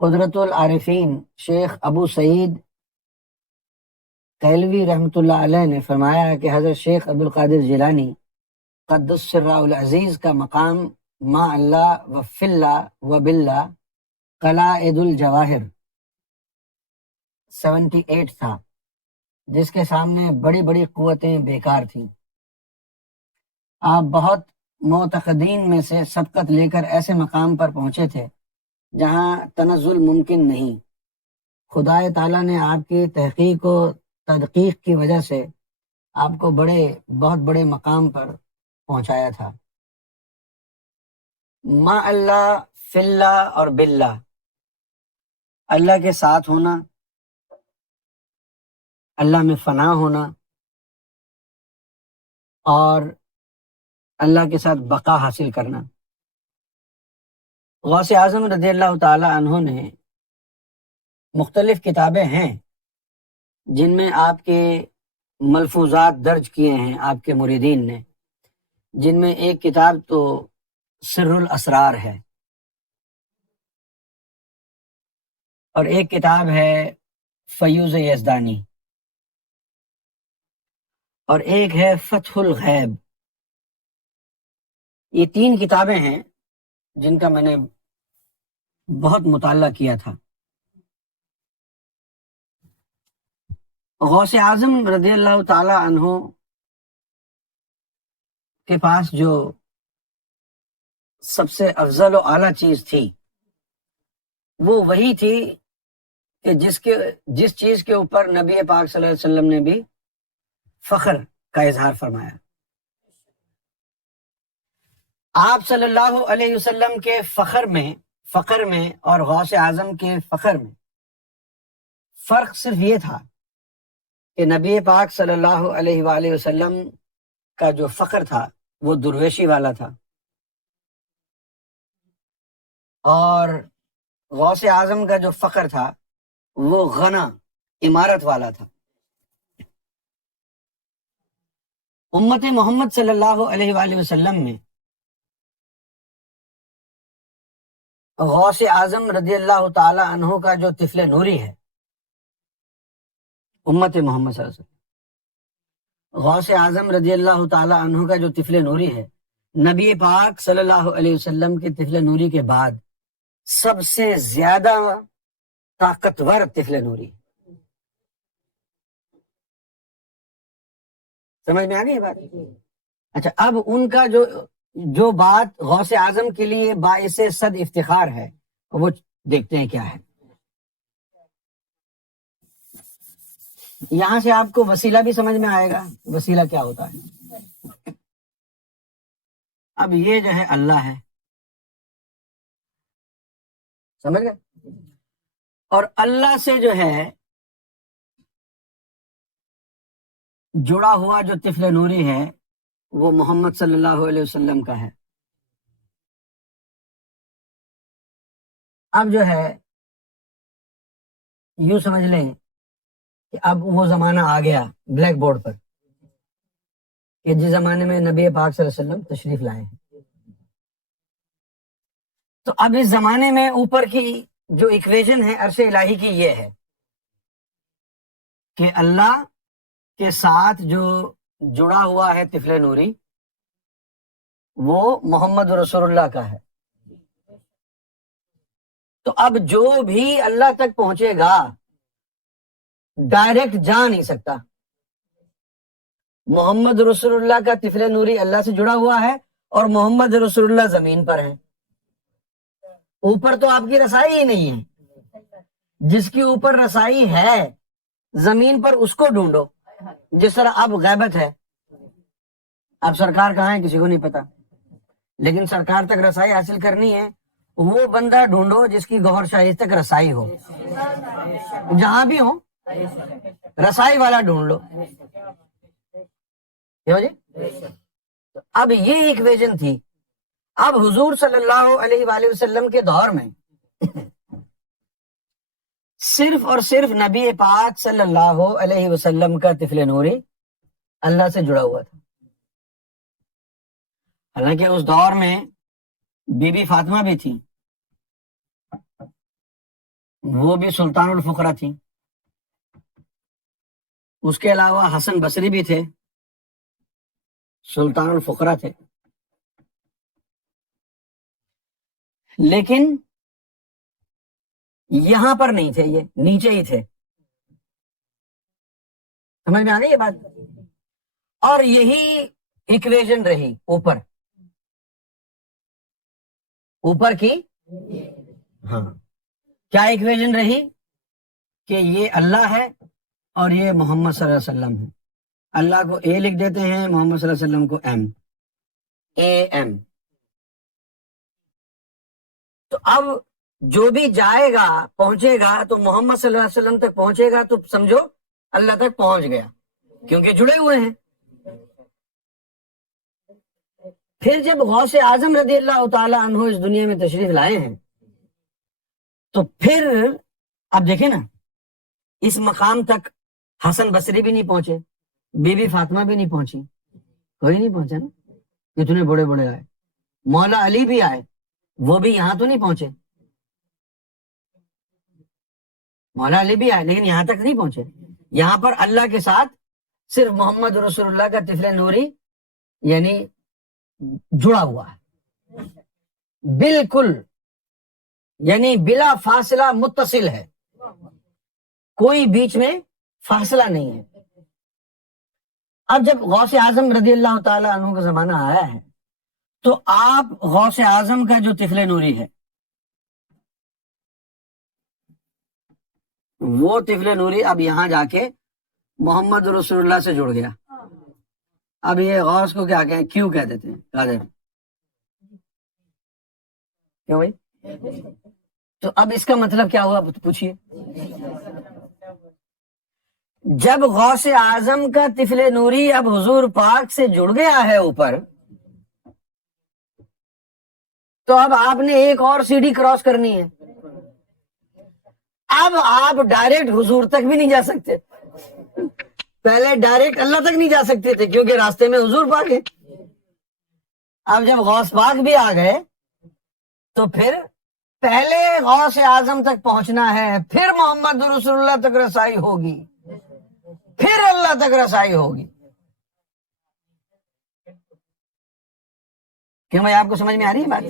قدرت العارفین شیخ ابو سعید کیلوی رحمۃ اللہ علیہ نے فرمایا کہ حضرت شیخ عبدالقادر جیلانی قدس سرہ العزیز کا مقام ما اللہ و فی اللہ و باللہ قلائد الجواہر 78 تھا، جس کے سامنے بڑی بڑی قوتیں بیکار تھیں۔ آپ بہت معتقدین میں سے سبقت لے کر ایسے مقام پر پہنچے تھے جہاں تنزل ممکن نہیں۔ خدائے تعالیٰ نے آپ کی تحقیق و تدقیق کی وجہ سے آپ کو بہت بڑے مقام پر پہنچایا تھا۔ ما اللہ فی اللہ اور باللہ، اللہ کے ساتھ ہونا، اللہ میں فنا ہونا اور اللہ کے ساتھ بقا حاصل کرنا۔ غوث اعظم رضی اللہ تعالی عنہ نے مختلف کتابیں ہیں جن میں آپ کے ملفوظات درج کیے ہیں آپ کے مریدین نے، جن میں ایک کتاب تو سر الاسرار ہے، اور ایک کتاب ہے فیوض یزدانی، اور ایک ہے فتح الغیب۔ یہ 3 کتابیں ہیں جن کا میں نے بہت مطالعہ کیا تھا۔ غوث اعظم رضی اللہ تعالی عنہ کے پاس جو سب سے افضل و اعلیٰ چیز تھی وہ وہی تھی کہ جس چیز کے اوپر نبی پاک صلی اللہ علیہ وسلم نے بھی فخر کا اظہار فرمایا۔ آپ صلی اللہ علیہ وسلم کے فخر میں اور غوث اعظم کے فخر میں فرق صرف یہ تھا کہ نبی پاک صلی اللہ علیہ وآلہ وسلم کا جو فخر تھا وہ درویشی والا تھا، اور غوث اعظم کا جو فخر تھا وہ غنا عمارت والا تھا۔ امت محمد صلی اللہ علیہ وآلہ وسلم میں غوث اعظم رضی اللہ تعالی عنہ کا جو طفل نوری ہے، امت محمد صلی اللہ علیہ وسلم غوث اعظم رضی اللہ تعالی عنہ کا جو طفل نوری ہے، نبی پاک صلی اللہ علیہ وسلم کے طفل نوری کے بعد سب سے زیادہ طاقتور طفل نوری۔ سمجھ میں آ گئی بات؟ اچھا، اب ان کا جو بات غوث اعظم کے لیے باعث صد افتخار ہے وہ دیکھتے ہیں کیا ہے۔ یہاں سے آپ کو وسیلہ بھی سمجھ میں آئے گا، وسیلہ کیا ہوتا ہے۔ اب یہ جو ہے اللہ ہے، سمجھ گئے؟ اور اللہ سے جو ہے جڑا ہوا جو طفل نوری ہے وہ محمد صلی اللہ علیہ وسلم کا ہے۔ اب جو ہے یوں سمجھ لیں کہ اب وہ زمانہ آ گیا بلیک بورڈ پر کہ جس زمانے میں نبی پاک صلی اللہ علیہ وسلم تشریف لائے ہیں، تو اب اس زمانے میں اوپر کی جو ایکویژن ہے عرش الہی کی یہ ہے کہ اللہ کے ساتھ جو جڑا ہوا ہے طفل نوری وہ محمد رسول اللہ کا ہے۔ تو اب جو بھی اللہ تک پہنچے گا ڈائریکٹ جا نہیں سکتا۔ محمد رسول اللہ کا طفل نوری اللہ سے جڑا ہوا ہے اور محمد رسول اللہ زمین پر ہے، اوپر تو آپ کی رسائی ہی نہیں ہے۔ جس کی اوپر رسائی ہے زمین پر اس کو ڈھونڈو، جس طرح اب غیبت ہے، اب سرکار کہاں ہے کسی کو نہیں پتا، لیکن سرکار تک رسائی حاصل کرنی ہے، وہ بندہ ڈھونڈو جس کی گوہر شاہی تک رسائی ہو، جہاں بھی ہو رسائی والا ڈھونڈ لو۔ کیوں جی؟ تو اب یہ ایکویژن تھی۔ اب حضور صلی اللہ علیہ وآلہ وسلم کے دور میں صرف اور صرف نبی پاک صلی اللہ علیہ وسلم کا طفل نوری اللہ سے جڑا ہوا تھا۔ حالانکہ اس دور میں بی بی فاطمہ بھی تھی، وہ بھی سلطان الفقرا تھی. اس کے علاوہ حسن بصری بھی تھے, سلطان الفقرا تھے, لیکن یہاں پر نہیں تھے, یہ نیچے ہی تھے. سمجھ میں آ گئی یہ بات؟ اور یہی ایکویژن رہی اوپر کی. ہاں, کیا ایکویژن رہی؟ کہ یہ اللہ ہے اور یہ محمد صلی اللہ علیہ وسلم ہے. اللہ کو اے لکھ دیتے ہیں, محمد صلی اللہ علیہ وسلم کو ایم, اے ایم. تو اب جو بھی جائے گا پہنچے گا تو محمد صلی اللہ علیہ وسلم تک پہنچے گا, تو سمجھو اللہ تک پہنچ گیا, کیونکہ جڑے ہوئے ہیں. پھر جب غوث اعظم رضی اللہ تعالی عنہ اس دنیا میں تشریف لائے ہیں, تو پھر اب دیکھیں نا, اس مقام تک حسن بصری بھی نہیں پہنچے, بی بی فاطمہ بھی نہیں پہنچی, کوئی نہیں پہنچا نا. کتنے بڑے بڑے آئے, مولا علی بھی آئے, وہ بھی یہاں تو نہیں پہنچے. مولا علی بھی آئے لیکن یہاں تک نہیں پہنچے. یہاں پر اللہ کے ساتھ صرف محمد رسول اللہ کا طفل نوری یعنی جڑا ہوا ہے, بالکل, یعنی بلا فاصلہ متصل ہے, کوئی بیچ میں فاصلہ نہیں ہے. اب جب غوث اعظم رضی اللہ تعالی عنہ کا زمانہ آیا ہے, تو آپ غوث اعظم کا جو طفل نوری ہے, وہ طفل نوری اب یہاں جا کے محمد رسول اللہ سے جڑ گیا. اب یہ غوث کو کیا کہیں, کیوں کہہ دیتے ہیں قادر, کیوں بھائی؟ تو اب اس کا مطلب کیا ہوا پوچھیے. جب غوث اعظم کا طفل نوری اب حضور پاک سے جڑ گیا ہے اوپر, تو اب آپ نے ایک اور سیڑھی کراس کرنی ہے. اب آپ ڈائریکٹ حضور تک بھی نہیں جا سکتے. پہلے ڈائریکٹ اللہ تک نہیں جا سکتے تھے کیونکہ راستے میں حضور پاک ہے. اب جب غوث پاک بھی آ گئے تو پھر پہلے غوث اعظم تک پہنچنا ہے, پھر محمد رسول اللہ تک رسائی ہوگی, پھر اللہ تک رسائی ہوگی. کیوں بھائی, آپ کو سمجھ میں آ رہی ہے بات؟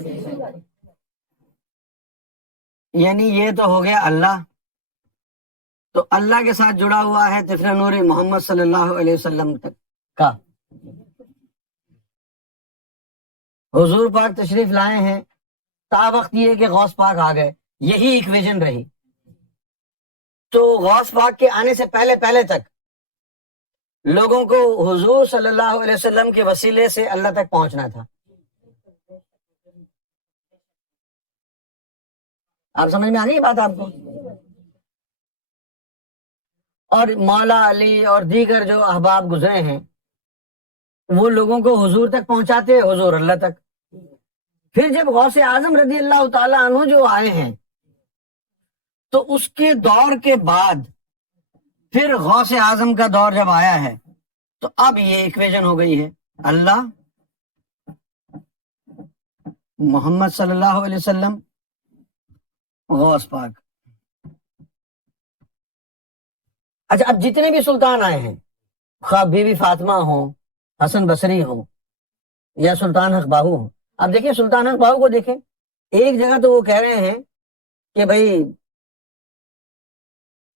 یعنی یہ تو ہو گیا اللہ, تو اللہ کے ساتھ جڑا ہوا ہے طفل نوری محمد صلی اللہ علیہ وسلم تک کا. حضور پاک تشریف لائے ہیں, تا وقت یہ کہ غوث پاک آ گئے, یہی ایکویژن رہی. تو غوث پاک کے آنے سے پہلے پہلے تک لوگوں کو حضور صلی اللہ علیہ وسلم کے وسیلے سے اللہ تک پہنچنا تھا. آپ سمجھ میں آ گئی بات آپ کو؟ اور مولا علی اور دیگر جو احباب گزرے ہیں, وہ لوگوں کو حضور تک پہنچاتے, حضور اللہ تک. پھر جب غوث اعظم رضی اللہ تعالی عنہ جو آئے ہیں, تو اس کے دور کے بعد پھر غوث اعظم کا دور جب آیا ہے, تو اب یہ ایکویژن ہو گئی ہے, اللہ, محمد صلی اللہ علیہ وسلم, غوث پاک. اچھا, اب جتنے بھی سلطان آئے ہیں, خواہ بی بی فاطمہ ہوں, حسن بصری ہوں, یا سلطان حق باہو ہوں. اب دیکھیں سلطان حق باہو کو دیکھیں, ایک جگہ تو وہ کہہ رہے ہیں کہ بھائی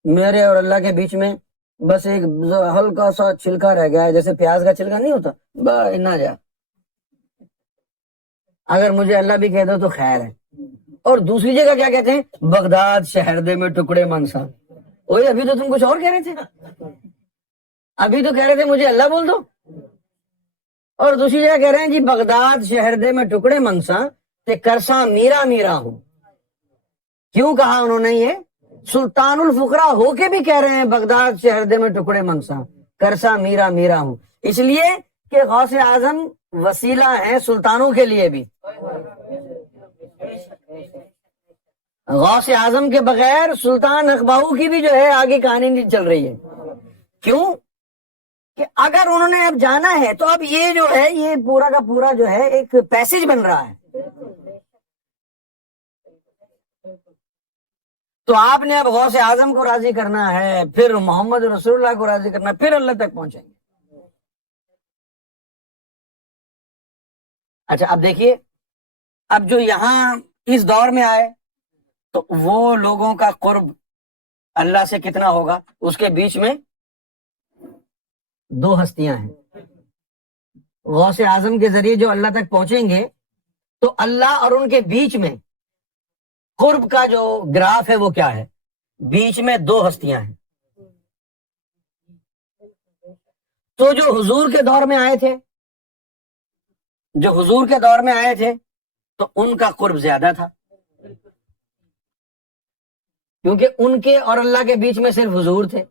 میرے اور اللہ کے بیچ میں بس ایک ہلکا سا چھلکا رہ گیا ہے, جیسے پیاز کا چھلکا نہیں ہوتا, نہ جا, اگر مجھے اللہ بھی کہہ دو تو خیر ہے. اور دوسری جگہ کیا کہتے ہیں, بغداد شہر دے میں ٹکڑے منسا. اوے ابھی تو تم کچھ اور کہہ رہے تھے, ابھی تو کہہ رہے تھے مجھے اللہ بول دو, اور دوسری جگہ کہہ رہے ہیں جی بغداد شہر دے میں ٹکڑے منگسا تے کرساں میرا میرا ہوں. کیوں کہا انہوں نے یہ؟ سلطان الفقرا ہو کے بھی کہہ رہے ہیں بغداد شہر دے میں ٹکڑے منگسا کرساں میرا میرا ہوں, اس لیے کہ غوث اعظم وسیلہ ہے سلطانوں کے لیے بھی. غوث اعظم کے بغیر سلطان اقباؤ کی بھی جو ہے آگے کہانی نہیں چل رہی ہے. کیوں کہ اگر انہوں نے اب جانا ہے تو اب یہ جو ہے یہ پورا کا پورا جو ہے ایک پیسج بن رہا ہے. تو آپ نے اب غوث اعظم کو راضی کرنا ہے، پھر محمد رسول اللہ کو راضی کرنا ہے، پھر اللہ تک پہنچیں گے۔ اچھا اب دیکھیے، اب جو یہاں اس دور میں آئے تو وہ لوگوں کا قرب اللہ سے کتنا ہوگا؟ اس کے بیچ میں دو ہستیاں ہیں، غوث اعظم کے ذریعے جو اللہ تک پہنچیں گے تو اللہ اور ان کے بیچ میں قرب کا جو گراف ہے وہ کیا ہے؟ بیچ میں دو ہستیاں ہیں۔ تو جو حضور کے دور میں آئے تھے، جو حضور کے دور میں آئے تھے تو ان کا قرب زیادہ تھا، کیونکہ ان کے اور اللہ کے بیچ میں صرف حضور تھے۔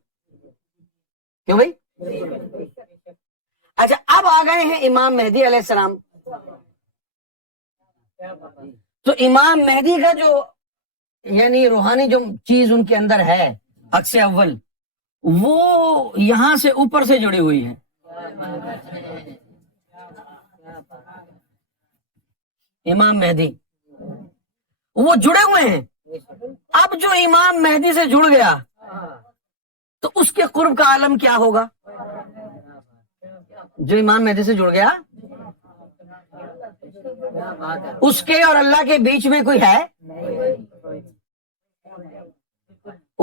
کیوں بھائی؟ اچھا اب آ گئے ہیں امام مہدی علیہ السلام، تو امام مہدی کا جو یعنی روحانی جو چیز ان کے اندر ہے، عکس اول، وہ یہاں سے اوپر سے جڑی ہوئی ہے۔ امام مہدی وہ جڑے ہوئے ہیں۔ اب جو امام مہدی سے جڑ گیا تو اس کے قرب کا عالم کیا ہوگا؟ جو امام مہدی سے جڑ گیا اس کے اور اللہ کے بیچ میں کوئی ہے؟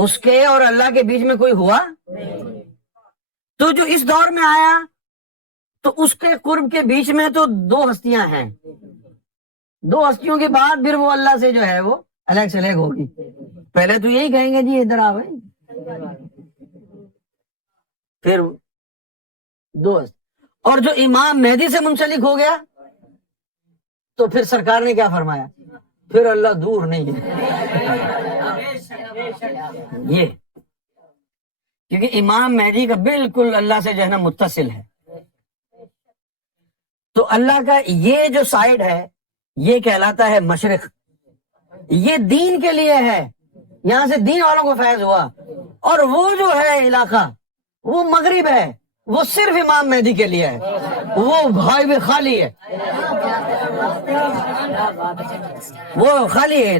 اس کے اور اللہ کے بیچ میں کوئی ہوا؟ تو جو اس دور میں آیا تو اس کے قرب کے بیچ میں تو دو ہستیاں ہیں، دو ہستیوں کے بعد پھر وہ اللہ سے جو ہے وہ الگ سے الگ ہوگی۔ پہلے تو یہی کہیں گے جی ادھر آ بھائی، پھر دو ہستی۔ اور جو امام مہدی سے منسلک ہو گیا تو پھر سرکار نے کیا فرمایا؟ پھر اللہ دور نہیں ہے، یہ کیونکہ امام مہدی کا بالکل اللہ سے جو ہے نا متصل ہے۔ تو اللہ کا یہ جو سائڈ ہے یہ کہلاتا ہے مشرق، یہ دین کے لیے ہے، یہاں سے دین والوں کو فیض ہوا۔ اور وہ جو ہے علاقہ وہ مغرب ہے، وہ صرف امام مہدی کے لیے ہے، وہ بھائی بھی خالی ہے، وہ خالی ہے۔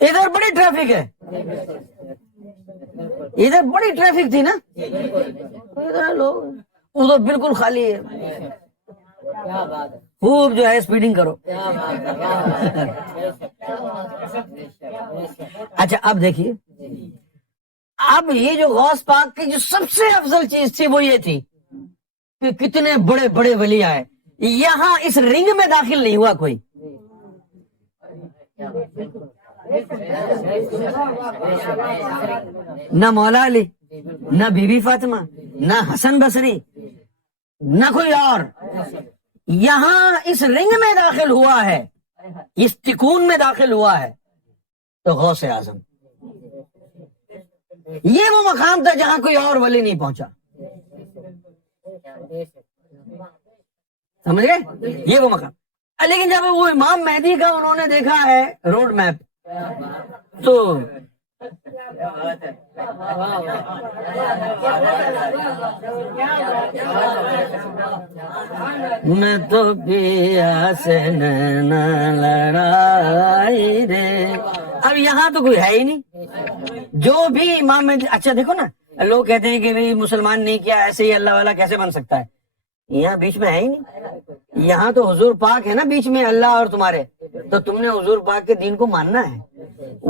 ادھر بڑی ٹریفک ہے، ادھر بڑی ٹریفک تھی نا، ادھر لوگ، ادھر بالکل خالی ہے، خوب جو ہے اسپیڈنگ کرو۔ اچھا اب دیکھیے، اب یہ جو غوث پاک کی جو سب سے افضل چیز تھی وہ یہ تھی کہ کتنے بڑے بڑے ولی آئے، یہاں اس رنگ میں داخل نہیں ہوا کوئی۔ نہ مولا علی، نہ بی بی فاطمہ، نہ حسن بصری، نہ کوئی اور، یہاں اس رنگ میں داخل ہوا ہے، اس تکون میں داخل ہوا ہے تو غوث اعظم۔ یہ وہ مقام تھا جہاں کوئی اور ولی نہیں پہنچا، سمجھ گئے؟ یہ وہ مقام۔ لیکن جب وہ امام مہدی کا انہوں نے دیکھا ہے روڈ میپ تو میں تو پیا سے نہ لڑائی رے، اب یہاں تو کوئی ہے ہی نہیں جو بھی امام مہدی۔ اچھا دیکھو نا، لوگ کہتے ہیں کہ بھئی مسلمان نہیں کیا ایسے ہی اللہ والا کیسے بن سکتا ہے، یہاں بیچ میں ہے ہی نہیں، یہاں تو حضور پاک ہے نا بیچ میں اللہ اور تمہارے، تو تم نے حضور پاک کے دین کو ماننا ہے،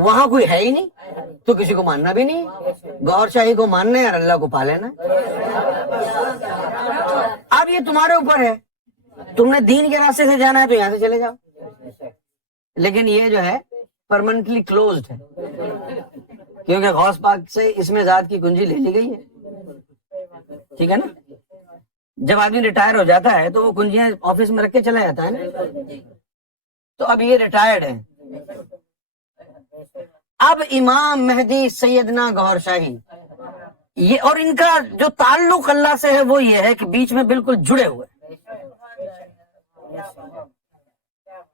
وہاں کوئی ہے ہی نہیں تو کسی کو ماننا بھی نہیں، گور شاہی کو ماننا ہے اور اللہ کو پا لینا۔ اب یہ تمہارے اوپر ہے، تم نے دین کے راستے سے جانا ہے تو یہاں سے چلے جاؤ، لیکن یہ جو ہے پرماننٹلی کلوزڈ ہے، کیونکہ غوث پاک سے اس میں ذات کی کنجی لے لی گئی ہے، ٹھیک ہے نا؟ جب آدمی ریٹائر ہو جاتا ہے تو وہ کنجیاں آفس میں رکھ کے چلا جاتا ہے نا، تو اب یہ ریٹائرڈ ہے۔ اب امام مہدی سیدنا گور شاہی، یہ اور ان کا جو تعلق اللہ سے ہے وہ یہ ہے کہ بیچ میں بالکل جڑے ہوئے،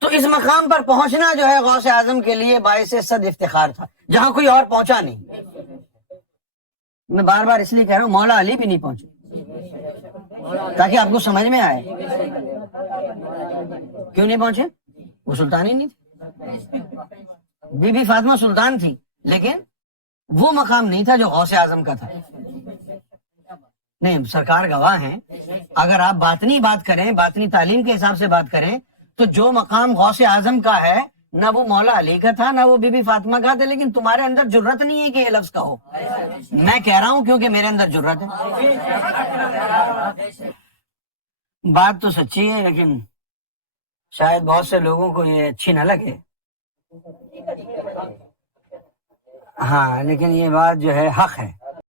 تو اس مقام پر پہنچنا جو ہے غوث اعظم کے لیے باعث صد افتخار تھا، جہاں کوئی اور پہنچا نہیں۔ میں بار بار اس لیے کہہ رہا ہوں مولا علی بھی نہیں پہنچے تاکہ آپ کو سمجھ میں آئے کیوں نہیں پہنچے، وہ سلطان ہی نہیں تھے۔ بی بی فاطمہ سلطان تھی، لیکن وہ مقام نہیں تھا جو غوث اعظم کا تھا. نہیں، سرکار گواہ ہیں. اگر آپ باطنی بات کریں، باطنی تعلیم کے حساب سے بات کریں، تو جو مقام غوث اعظم کا ہے نہ وہ مولا علی کا تھا نہ وہ بی بی فاطمہ کا تھا، لیکن تمہارے اندر جرت نہیں ہے کہ یہ لفظ کہو. میں کہہ رہا ہوں کیونکہ میرے اندر جرت ہے. بات تو سچی ہے، لیکن شاید بہت سے لوگوں کو یہ اچھی نہ لگے. ہاں، لیکن یہ بات جو ہے حق ہے.